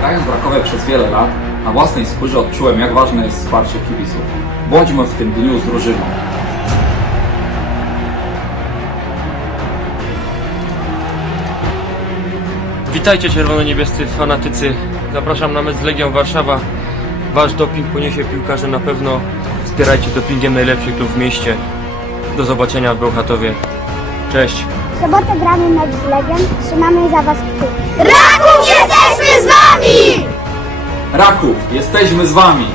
Grając w Rakowie przez wiele lat, na własnej skórze odczułem, jak ważne jest wsparcie kibiców. Bądźmy w tym dniu z drużyną. Witajcie czerwono-niebiescy fanatycy. Zapraszam na mecz z Legią Warszawa. Wasz doping poniesie piłkarze na pewno. Wspierajcie dopingiem najlepszy klub w mieście. Do zobaczenia w Bełchatowie. Cześć. W sobotę gramy mecz z Legią, trzymamy za Was kciuki. Raków wami! Raków, jesteśmy z Wami!